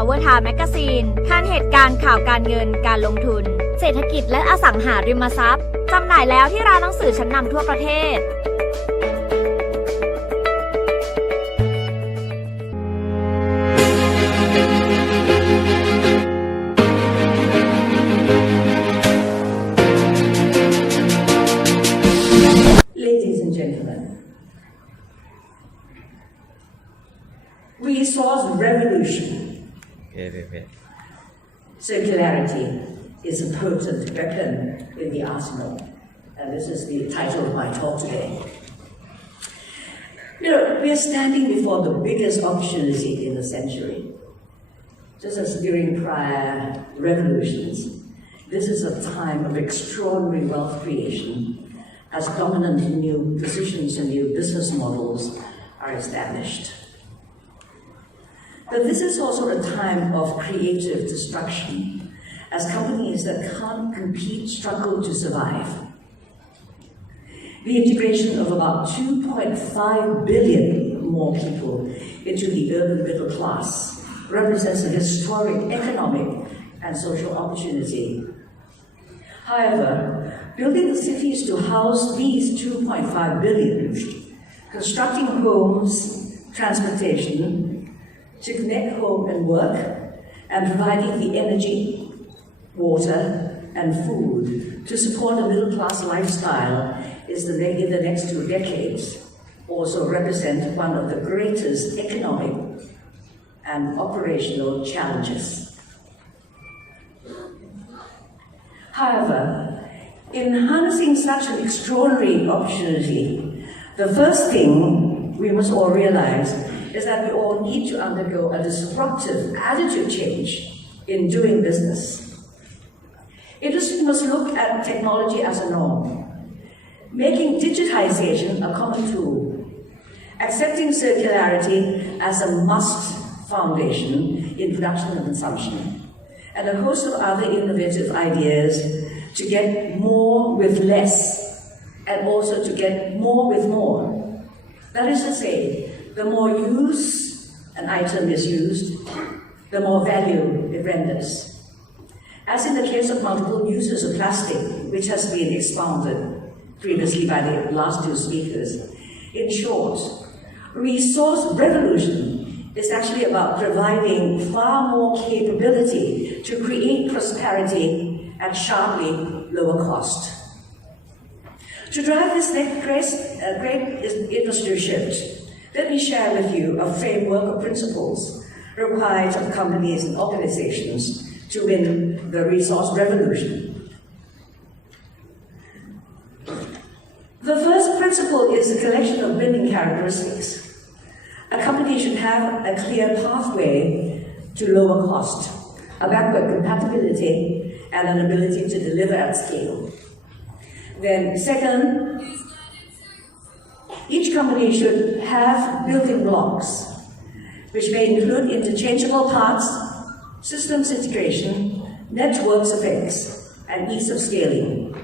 Power Time Magazine ข่าวเหตุการณ์ข่าวการเงินการลงทุนเศรษฐกิจและอสังหาริมทรัพย์จำหน่ายแล้วที่ร้านหนังสือชั้นนำทั่วประเทศResource revolution. Circularity is a potent weapon in the arsenal, and this is the title of my talk today. We are standing before the biggest opportunity in the century. Just as during prior revolutions, this is a time of extraordinary wealth creation as dominant new positions and new business models are established. But this is also a time of creative destruction, as companies that can't compete struggle to survive. The integration of about 2.5 billion more people into the urban middle class represents a historic economic and social opportunity. However, building the cities to house these 2.5 billion, constructing homes, transportation, to connect home and work, and providing the energy, water, and food to support a middle-class lifestyle in the next 2 decades also represent one of the greatest economic and operational challenges. However, in harnessing such an extraordinary opportunity, the first thing we must all realize is that we all need to undergo a disruptive attitude change in doing business. Industry must look at technology as a norm, making digitization a common tool, accepting circularity as a must foundation in production and consumption, and a host of other innovative ideas to get more with less, and also to get more with more. That is to say, the more use an item is used, the more value it renders. As in the case of multiple uses of plastic, which has been expounded previously by the last 2 speakers, in short, resource revolution is actually about providing far more capability to create prosperity at sharply lower cost. To drive this great industry shift, let me share with you a framework of principles required of companies and organizations to win the resource revolution. The first principle is a collection of winning characteristics. A company should have a clear pathway to lower cost, a backward compatibility, and an ability to deliver at scale. Then second, each company should have building blocks, which may include interchangeable parts, systems integration, networks effects, and ease of scaling.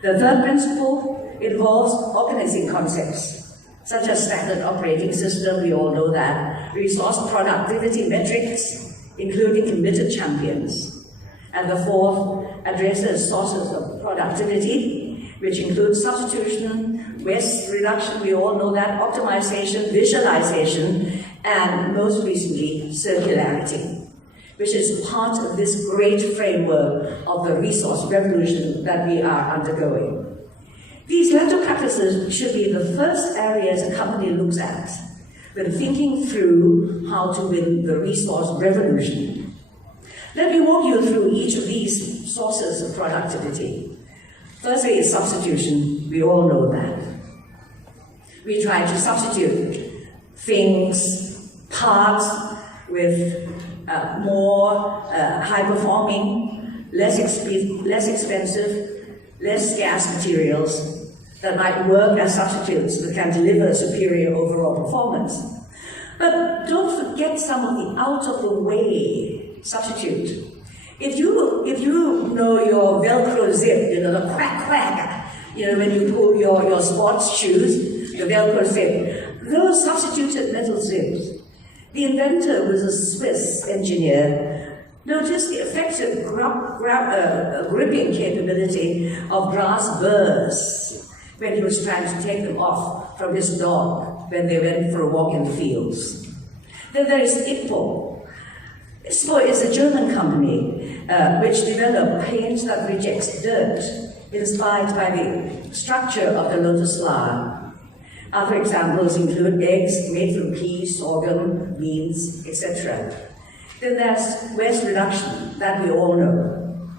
The third principle involves organizing concepts, such as standard operating system, we all know that, resource productivity metrics, including committed champions. And the fourth addresses sources of productivity, which includes substitution, waste reduction, we all know that, optimization, visualization, and most recently, circularity, which is part of this great framework of the resource revolution that we are undergoing. These latter practices should be the first areas a company looks at when thinking through how to win the resource revolution. Let me walk you through each of these sources of productivity. Firstly is substitution, we all know that. We try to substitute things, parts with more high-performing, less expensive, less scarce materials that might work as substitutes that can deliver superior overall performance. But don't forget some of the out-of-the-way substitute. If you know your Velcro zip, the quack, when you pull your sports shoes, the Velcro zip, those substituted metal zips, The inventor was a Swiss engineer. Notice the effective gripping capability of grass burrs when he was trying to take them off from his dog when they went for a walk in the fields. Then there is IPPO. IPPO is a German company which developed paint that rejects dirt, inspired by the structure of the lotus flower. Other examples include eggs made from peas, sorghum, beans, etc. Then there's waste reduction that we all know.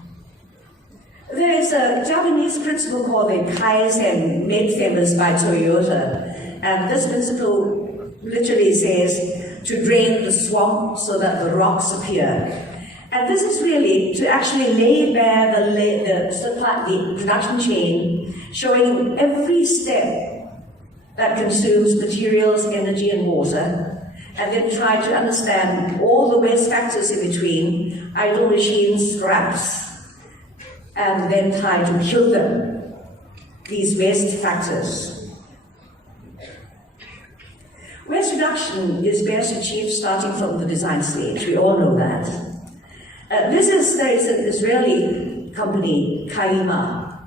There is a Japanese principle called the Kaizen, made famous by Toyota, and this principle literally says to drain the swamp so that the rocks appear. And this is really to actually lay bare the production chain, showing every step that consumes materials, energy, and water, and then try to understand all the waste factors in between, idle machines, scraps, and then try to kill them, these waste factors. Waste reduction is best achieved starting from the design stage. We all know that. There is an Israeli company, Kaima,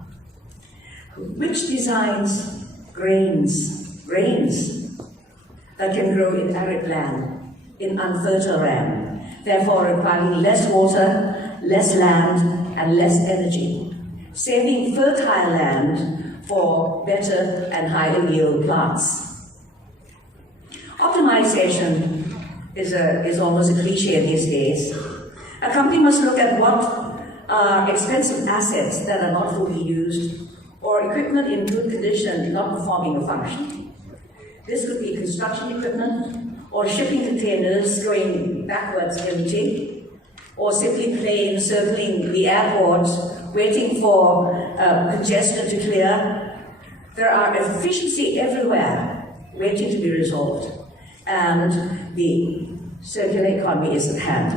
which designs grains that can grow in arid land, in unfertile land, therefore requiring less water, less land, and less energy, saving fertile land for better and higher yield plants. Optimization is almost a cliche these days. A company must look at what are expensive assets that are not fully used, or equipment in good condition not performing a function. This could be construction equipment, or shipping containers going backwards empty, or simply planes circling the airport waiting for congestion to clear. There are efficiency everywhere waiting to be resolved, and the circular economy is at hand.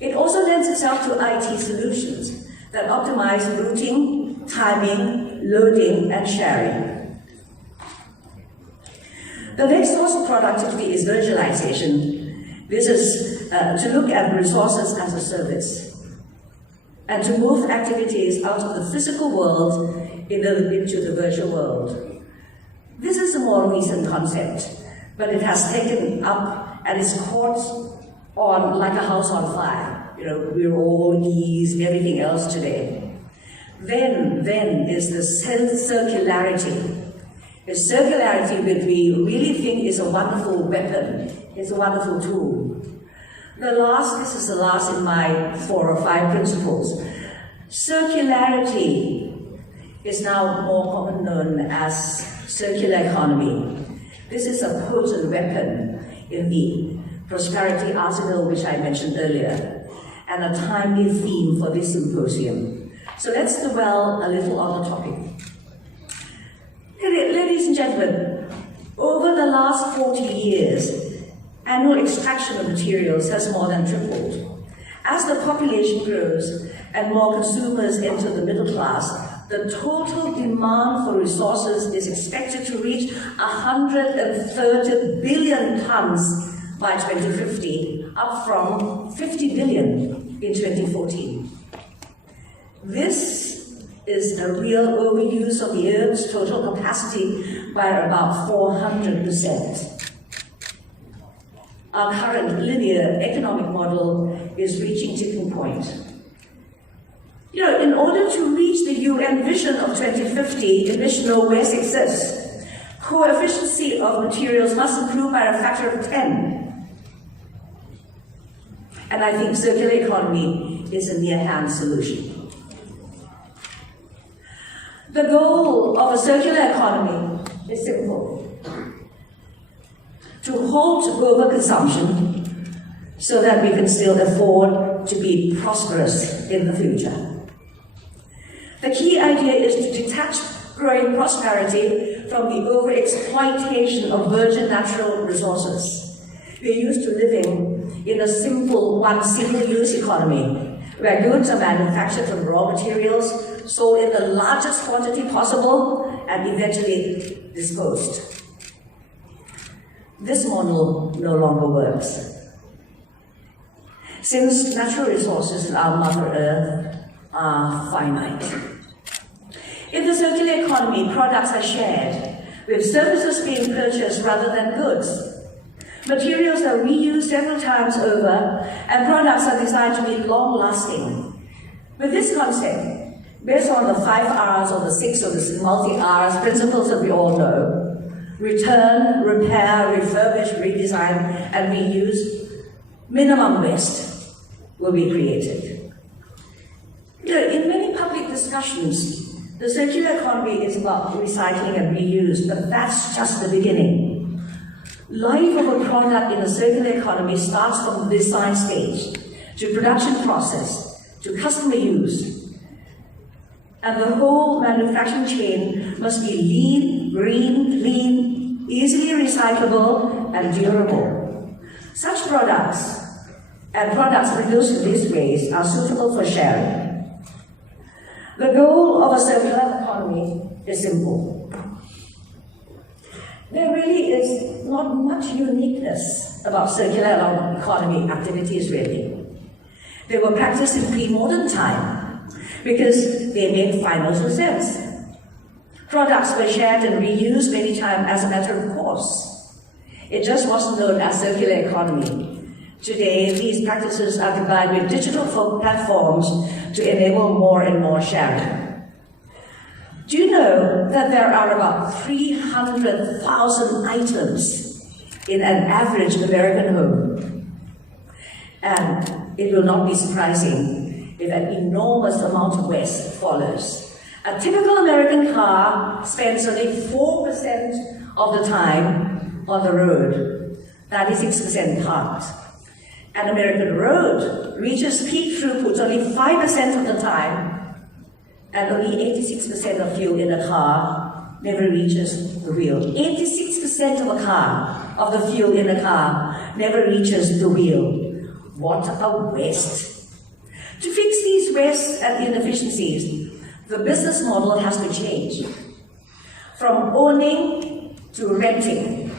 It also lends itself to IT solutions that optimize routing, timing, loading, and sharing. The next source of productivity is virtualization. This is to look at resources as a service and to move activities out of the physical world into the virtual world. This is a more recent concept, but it has taken up and is caught on like a house on fire. You know, we're all ease, everything else today. Then is the circularity. The circularity that we really think is a wonderful weapon, is a wonderful tool. This is the last in my 4 or 5 principles. Circularity is now more commonly known as circular economy. This is a potent weapon in the prosperity article which I mentioned earlier, and a timely theme for this symposium. So let's dwell a little on the topic. Ladies and gentlemen, over the last 40 years, annual extraction of materials has more than tripled. As the population grows and more consumers enter the middle class, the total demand for resources is expected to reach 130 billion tons by 2050, up from 50 billion in 2014. This is a real overuse of the Earth's total capacity by about 400%. Our current linear economic model is reaching tipping point. You know, in order to reach the UN vision of 2050, in which no waste exists, co-efficiency of materials must improve by a factor of 10. And I think circular economy is a near-hand solution. The goal of a circular economy is simple: to halt overconsumption so that we can still afford to be prosperous in the future. The key idea is to detach growing prosperity from the overexploitation of virgin natural resources. We're used to living in a single-use economy, where goods are manufactured from raw materials, sold in the largest quantity possible, and eventually disposed. this model no longer works. Since natural resources in our Mother Earth are finite. In the circular economy, products are shared, with services being purchased rather than goods. Materials are reused several times over, and products are designed to be long-lasting. With this concept, based on the 5 R's or the 6 or the multi-R's principles that we all know, return, repair, refurbish, redesign, and reuse, minimum waste will be created. In many public discussions, the circular economy is about recycling and reuse, but that's just the beginning. Life of a product in a circular economy starts from the design stage, to production process, to customer use. And the whole manufacturing chain must be lean, green, clean, easily recyclable, and durable. Such products and products produced in these ways are suitable for sharing. The goal of a circular economy is simple. There really is not much uniqueness about circular economy activities, really. They were practiced in pre-modern time because they made financial sense. Products were shared and reused many times as a matter of course. It just wasn't known as circular economy. Today, these practices are combined with digital platforms to enable more and more sharing. Do you know that there are about 300,000 items in an average American home? And it will not be surprising if an enormous amount of waste follows. A typical American car spends only 4% of the time on the road, 96% parked. An American road reaches peak throughput only 5% of the time, and only 86% of fuel in a car never reaches the wheel. 86% of the fuel in a car never reaches the wheel. What a waste. To fix these wastes and inefficiencies, the business model has to change. From owning to renting.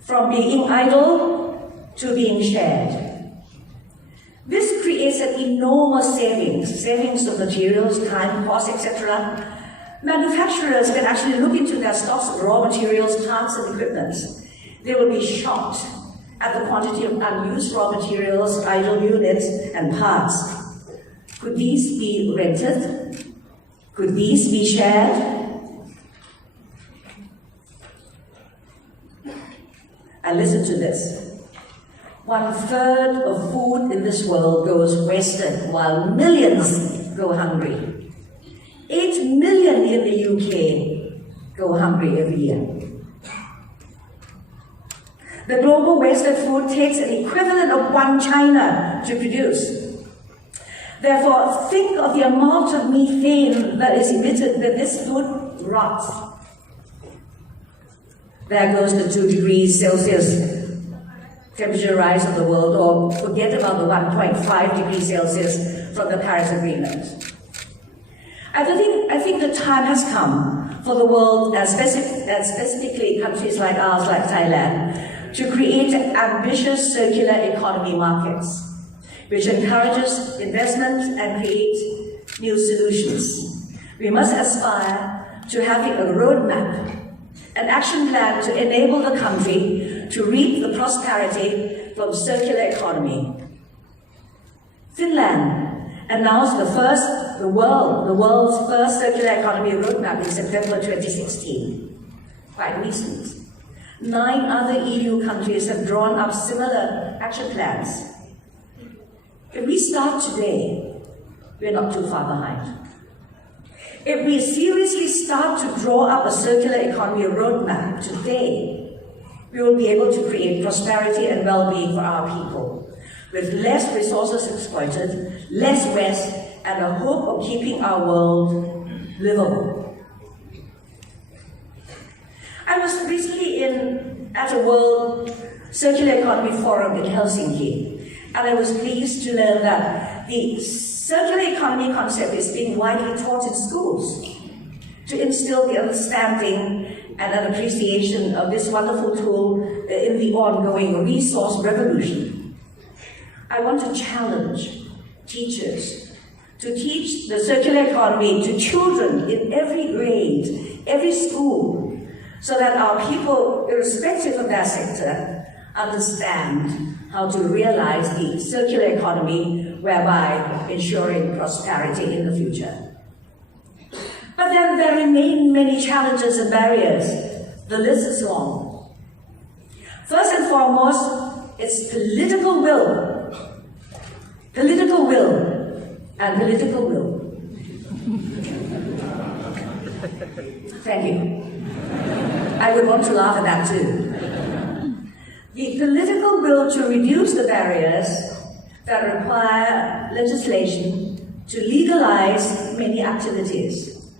From being idle to being shared. This creates an enormous savings of materials, time, cost, etc. Manufacturers can actually look into their stocks of raw materials, parts, and equipment. They will be shocked at the quantity of unused raw materials, idle units, and parts. Could these be rented? Could these be shared? And listen to this. 1/3 of food in this world goes wasted while millions go hungry. 8 million in the UK go hungry every year. The global wasted food takes an equivalent of 1 China to produce. Therefore, think of the amount of methane that is emitted when this food rots. There goes the 2 degrees Celsius temperature rise of the world, or forget about the 1.5 degrees Celsius from the Paris Agreement. I think the time has come for the world, and specifically countries like ours, like Thailand, to create ambitious circular economy markets, which encourages investment and create new solutions. We must aspire to having a roadmap, an action plan to enable the country to reap the prosperity from circular economy. Finland announced the world's first circular economy roadmap in September 2016, quite recent. 9 other EU countries have drawn up similar action plans. If we start today, we're not too far behind. If we seriously start to draw up a circular economy roadmap today, we will be able to create prosperity and well-being for our people, with less resources exploited, less waste, and a hope of keeping our world livable. I was recently at a World Circular Economy Forum in Helsinki, and I was pleased to learn that the circular economy concept is being widely taught in schools to instill the understanding and an appreciation of this wonderful tool in the ongoing resource revolution. I want to challenge teachers to teach the circular economy to children in every grade, every school, so that our people, irrespective of their sector, understand how to realize the circular economy, whereby ensuring prosperity in the future. But then there remain many challenges and barriers. The list is long. First and foremost, it's political will. Political will and political will. Thank you. I would want to laugh at that too. The political will to reduce the barriers that require legislation to legalize many activities,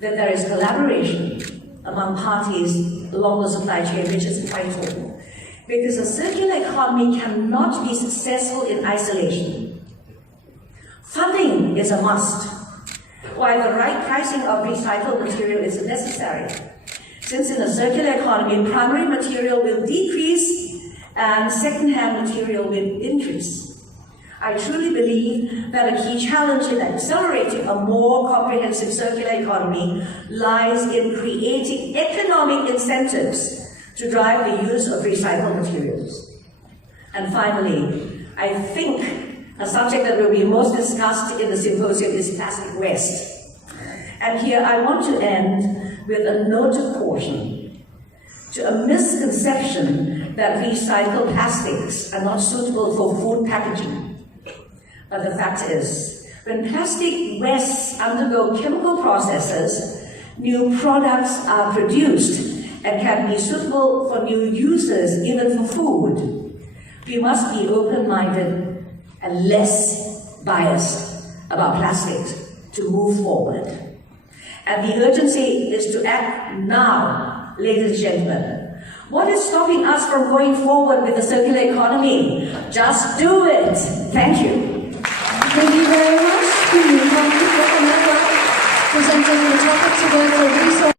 that there is collaboration among parties along the supply chain, which is vital, because a circular economy cannot be successful in isolation. Funding is a must, while the right pricing of recycled material is necessary, since in a circular economy, primary material will decrease and second-hand material will increase. I truly believe that a key challenge in accelerating a more comprehensive circular economy lies in creating economic incentives to drive the use of recycled materials. And finally, I think a subject that will be most discussed in the symposium is plastic waste. And here I want to end with a note of caution to a misconception that recycled plastics are not suitable for food packaging. But the fact is, when plastic wastes undergo chemical processes, new products are produced and can be suitable for new uses, even for food. We must be open-minded and less biased about plastics to move forward. And the urgency is to act now, ladies and gentlemen. What is stopping us from going forward with the circular economy? Just do it. Thank you. Thank you very much. คุณหญิงทองทิพย์วัฒนรัตน์ presenting the topic today for resource